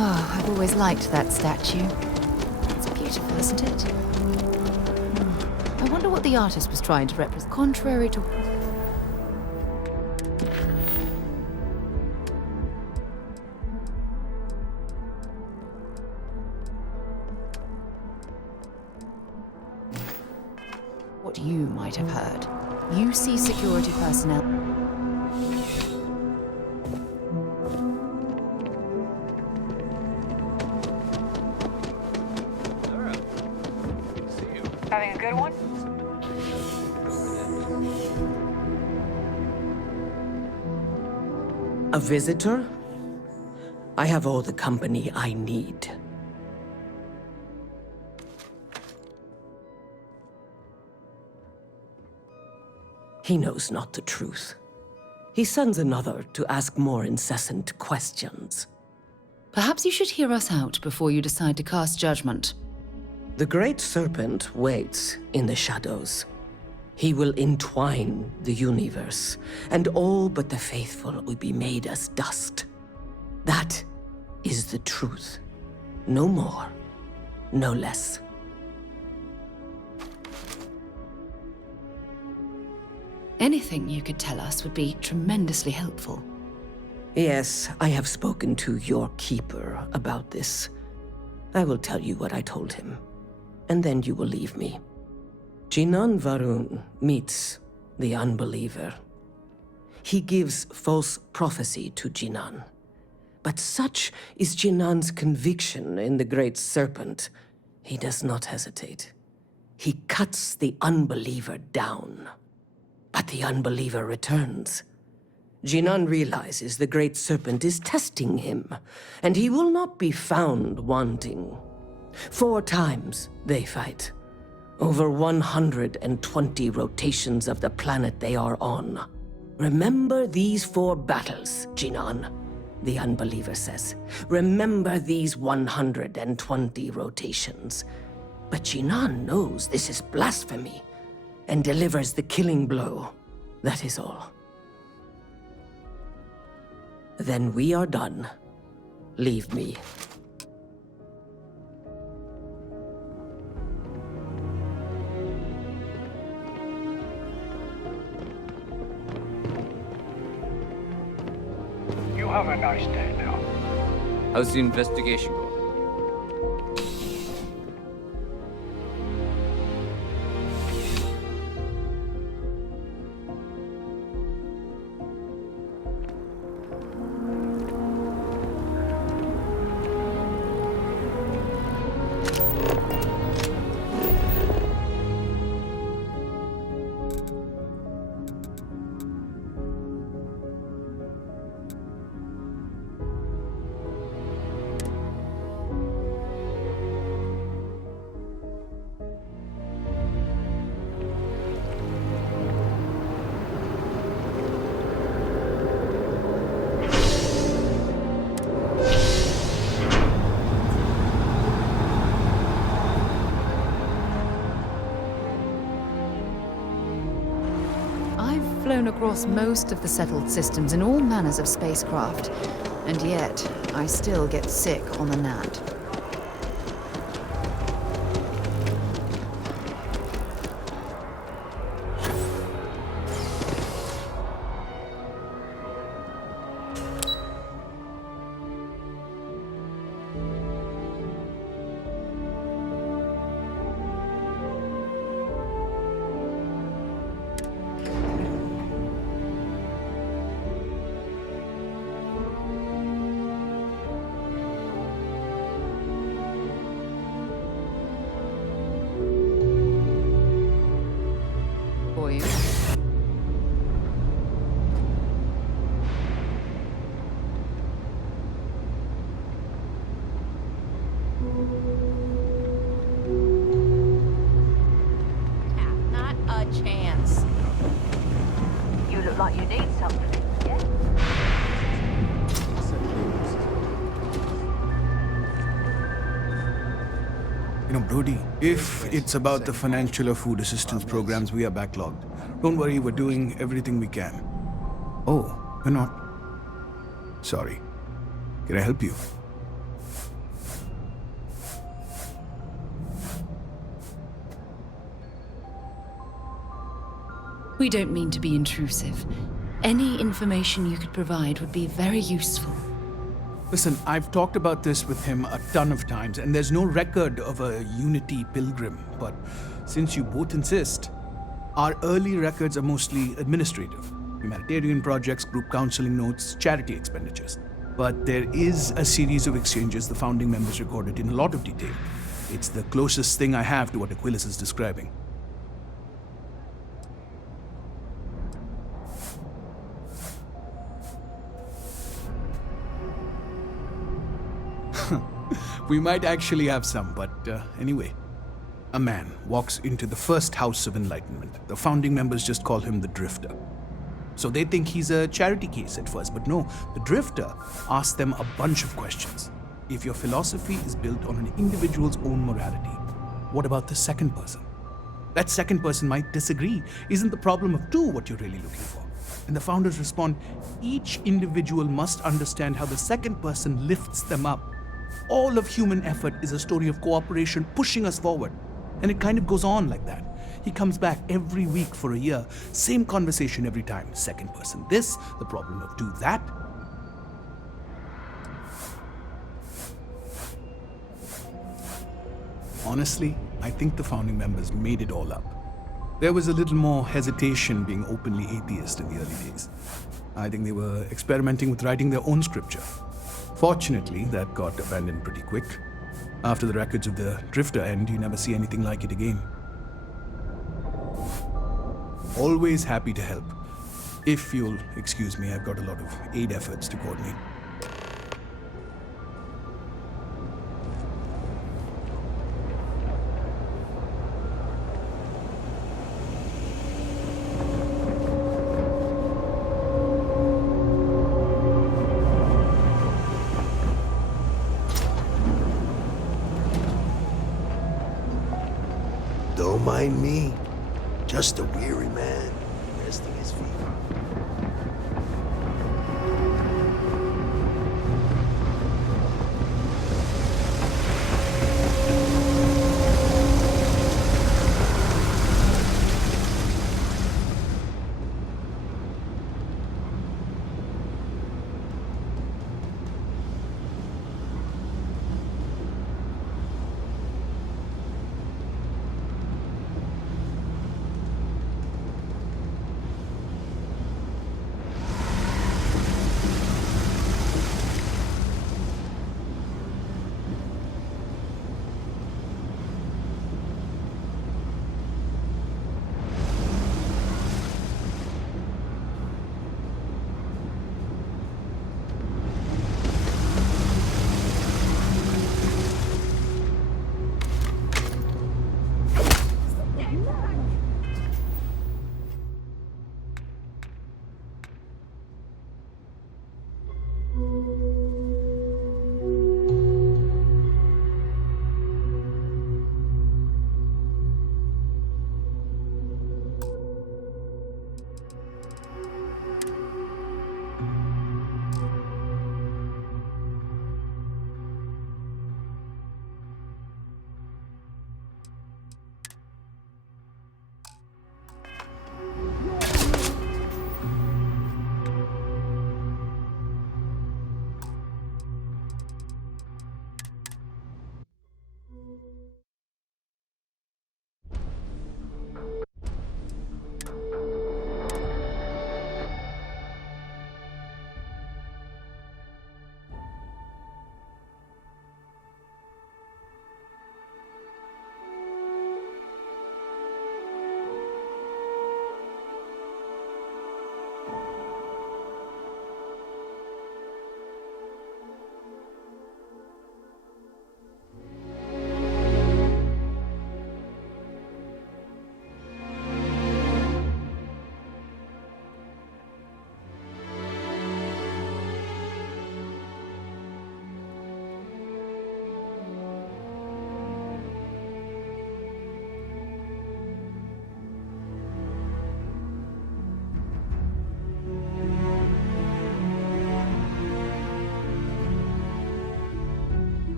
Oh, I've always liked that statue. It's beautiful, isn't it? I wonder what the artist was trying to represent. Contrary to... what you might have heard. You see security personnel... Having a good one? A visitor? I have all the company I need. He knows not the truth. He sends another to ask more incessant questions. Perhaps you should hear us out before you decide to cast judgment. The Great Serpent waits in the shadows. He will entwine the universe, and all but the faithful will be made as dust. That is the truth. No more, no less. Anything you could tell us would be tremendously helpful. Yes, I have spoken to your keeper about this. I will tell you what I told him, and then you will leave me. Jinan Varun meets the unbeliever. He gives false prophecy to Jinan. But such is Jinan's conviction in the Great Serpent, he does not hesitate. He cuts the unbeliever down. But the unbeliever returns. Jinan realizes the Great Serpent is testing him, and he will not be found wanting. 4 times they fight. Over 120 rotations of the planet they are on. Remember these 4 battles, Jinan, the unbeliever says. Remember these 120 rotations. But Jinan knows this is blasphemy, and delivers the killing blow. That is all. Then we are done. Leave me. You have a nice day now. How's the investigation going? Flown across most of the settled systems in all manners of spacecraft, and yet I still get sick on the gnat. For you. Not a chance. You look like you need something. Yeah? You know, Brody, if it's about the financial or food assistance programs, we are backlogged. Don't worry, we're doing everything we can. Oh, we're not. Sorry. Can I help you? We don't mean to be intrusive. Any information you could provide would be very useful. Listen, I've talked about this with him a ton of times, and there's no record of a Unity pilgrim. But since you both insist, our early records are mostly administrative. Humanitarian projects, group counseling notes, charity expenditures. But there is a series of exchanges the founding members recorded in a lot of detail. It's the closest thing I have to what Aquilus is describing. We might actually have some, but anyway. A man walks into the first house of enlightenment. The founding members just call him the Drifter. So they think he's a charity case at first, but no, the Drifter asks them a bunch of questions. If your philosophy is built on an individual's own morality, what about the second person? That second person might disagree. Isn't the problem of two what you're really looking for? And the founders respond, each individual must understand how the second person lifts them up. All of human effort is a story of cooperation pushing us forward. And it kind of goes on like that. He comes back every week for a year. Same conversation every time. Second person this, the problem of do that. Honestly, I think the founding members made it all up. There was a little more hesitation being openly atheist in the early days. I think they were experimenting with writing their own scripture. Fortunately, that got abandoned pretty quick. After the records of the Drifter end, you never see anything like it again. Always happy to help. If you'll excuse me, I've got a lot of aid efforts to coordinate. Don't mind me. Just a weary man resting his feet.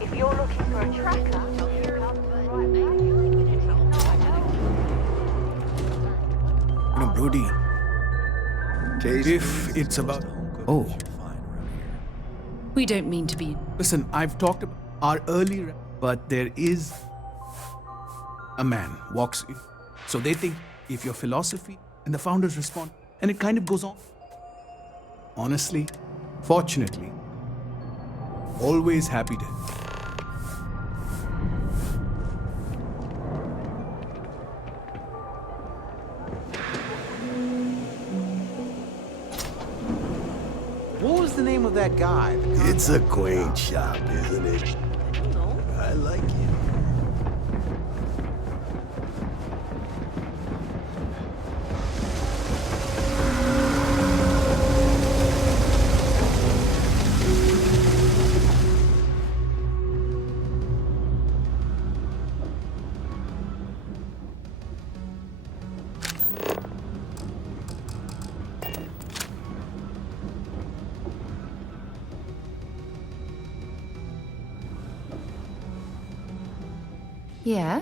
If you're looking for a tracker, you've come to the right place. No, I don't. You know, Brody, if it's about... Oh, We don't mean to be. listen, I've talked about our early... But there is... A man walks in. So they think if your philosophy and the founders respond, and it kind of goes on. Honestly, fortunately, always happy to... What was the name of that guy? It's a quaint shop, isn't it? I don't know. I like it. Yeah?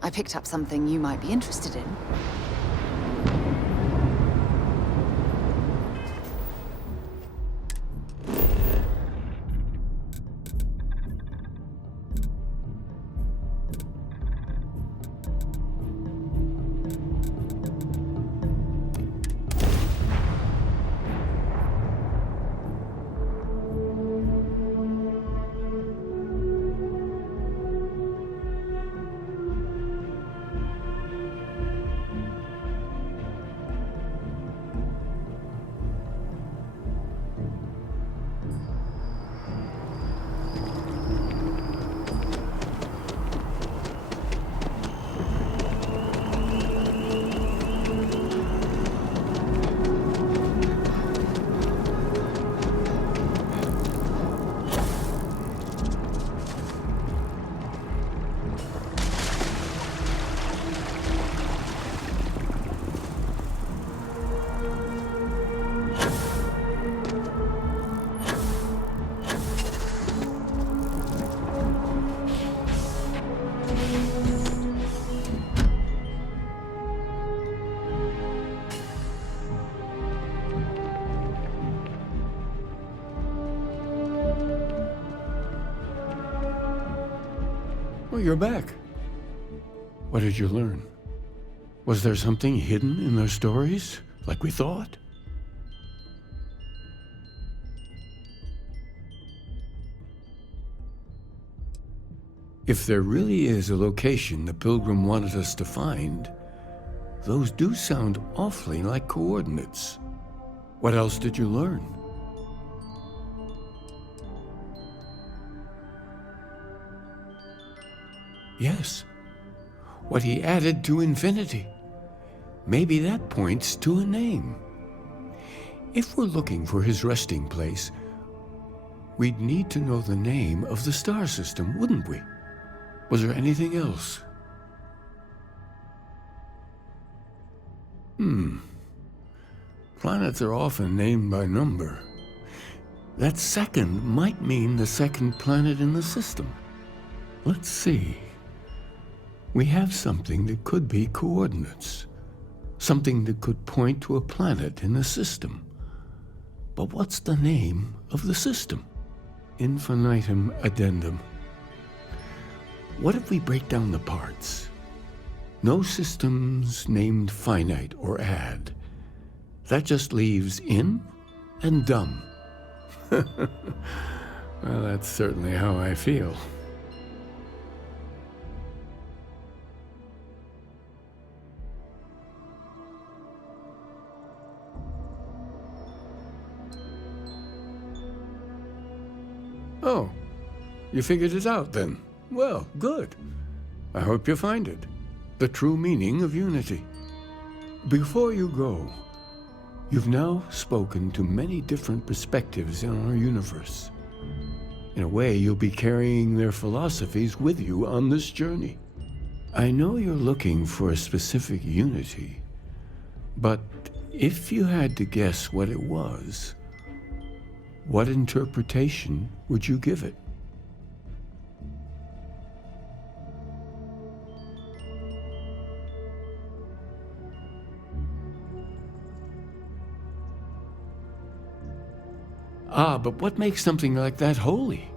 I picked up something you might be interested in. Oh, you're back. What did you learn? Was there something hidden in their stories, like we thought? If there really is a location the Pilgrim wanted us to find, those do sound awfully like coordinates. What else did you learn? Yes, what he added to infinity. Maybe that points to a name. If we're looking for his resting place, we'd need to know the name of the star system, wouldn't we? Was there anything else? Planets are often named by number. That second might mean the second planet in the system. Let's see. We have something that could be coordinates. Something that could point to a planet in the system. But what's the name of the system? Infinitum addendum. What if we break down the parts? No systems named finite or add. That just leaves in and dumb. Well, that's certainly how I feel. Oh, you figured it out then? Well, good. I hope you find it. The true meaning of unity. Before you go, you've now spoken to many different perspectives in our universe. In a way, you'll be carrying their philosophies with you on this journey. I know you're looking for a specific unity, but if you had to guess what it was, what interpretation would you give it? But what makes something like that holy?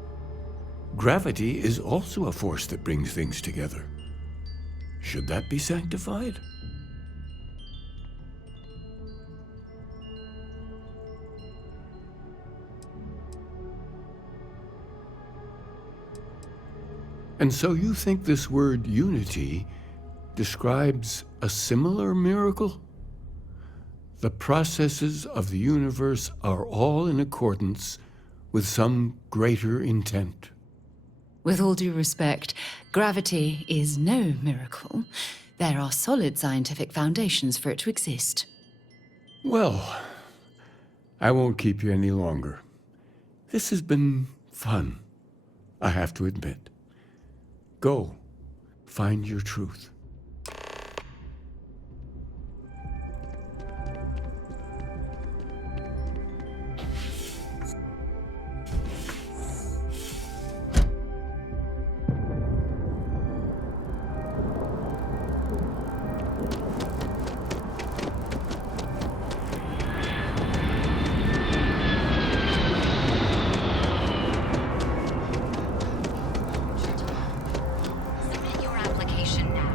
Gravity is also a force that brings things together. Should that be sanctified? And so you think this word unity describes a similar miracle? The processes of the universe are all in accordance with some greater intent. With all due respect, gravity is no miracle. There are solid scientific foundations for it to exist. Well, I won't keep you any longer. This has been fun, I have to admit. Go, find your truth. Submit your application now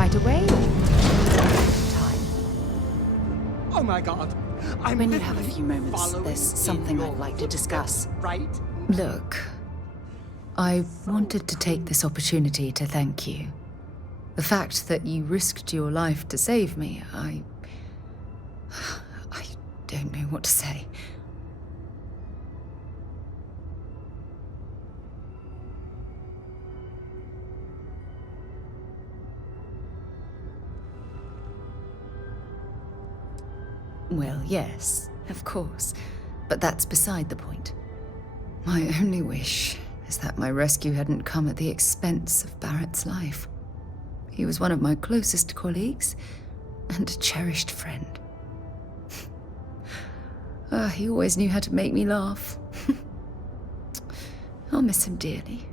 right away, or time? Oh my god. When you have a few moments, there's something I'd like to discuss. Right? Look, I wanted to take this opportunity to thank you. The fact that you risked your life to save me, I don't know what to say. Well, yes, of course. But that's beside the point. My only wish is that my rescue hadn't come at the expense of Barrett's life. He was one of my closest colleagues and a cherished friend. He always knew how to make me laugh. I'll miss him dearly.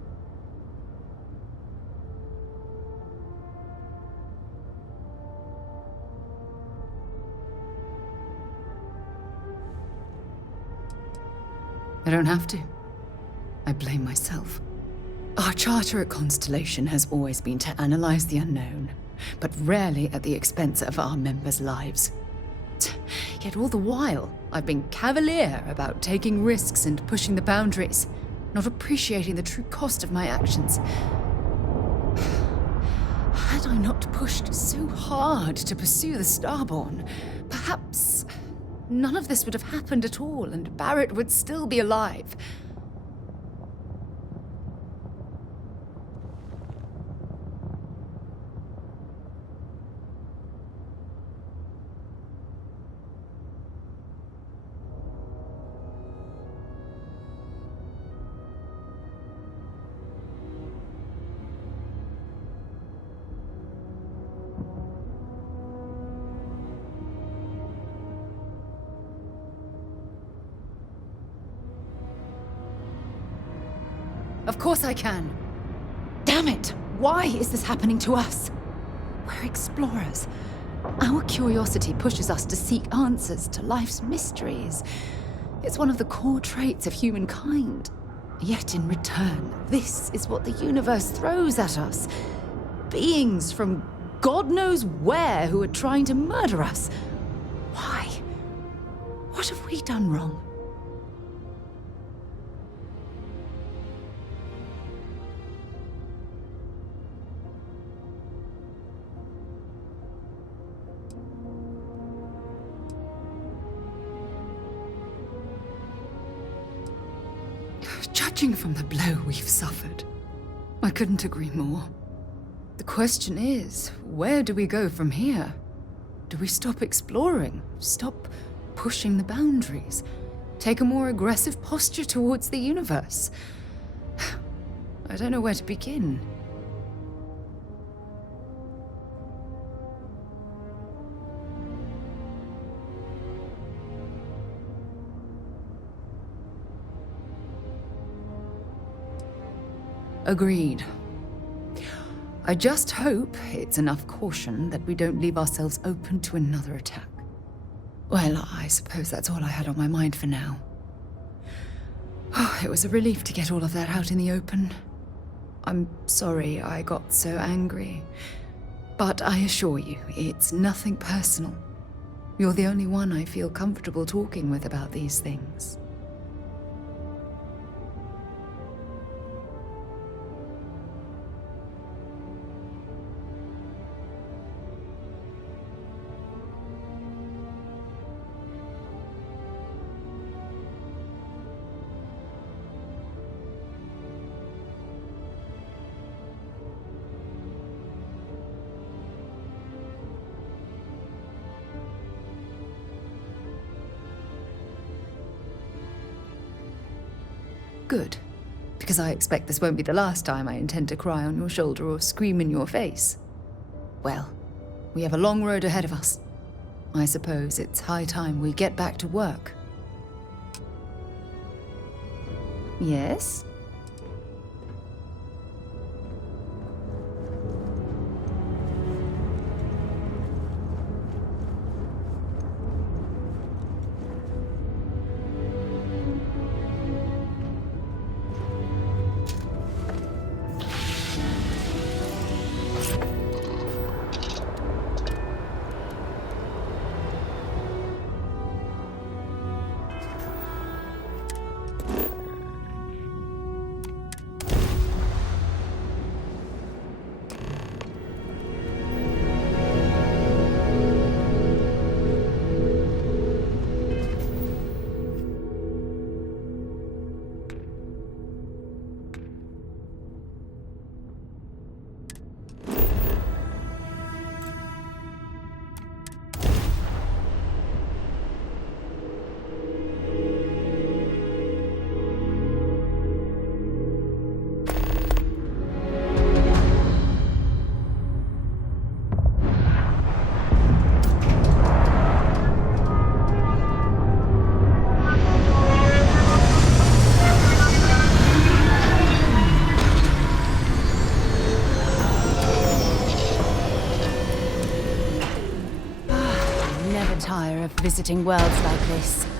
I don't have to. I blame myself. Our charter at Constellation has always been to analyze the unknown, but rarely at the expense of our members' lives. Yet all the while, I've been cavalier about taking risks and pushing the boundaries, not appreciating the true cost of my actions. Had I not pushed so hard to pursue the Starborn, perhaps none of this would have happened at all, and Barrett would still be alive. Of course I can. Damn it! Why is this happening to us? We're explorers. Our curiosity pushes us to seek answers to life's mysteries. It's one of the core traits of humankind. Yet in return, this is what the universe throws at us. Beings from God knows where who are trying to murder us. Why? What have we done wrong? Judging from the blow we've suffered, I couldn't agree more. The question is, where do we go from here? Do we stop exploring? Stop pushing the boundaries? Take a more aggressive posture towards the universe? I don't know where to begin. Agreed. I just hope it's enough caution that we don't leave ourselves open to another attack. Well, I suppose that's all I had on my mind for now. Oh, it was a relief to get all of that out in the open. I'm sorry I got so angry. But I assure you, it's nothing personal. You're the only one I feel comfortable talking with about these things. Good, because I expect this won't be the last time I intend to cry on your shoulder or scream in your face. Well, we have a long road ahead of us. I suppose it's high time we get back to work. Yes? of visiting worlds like this.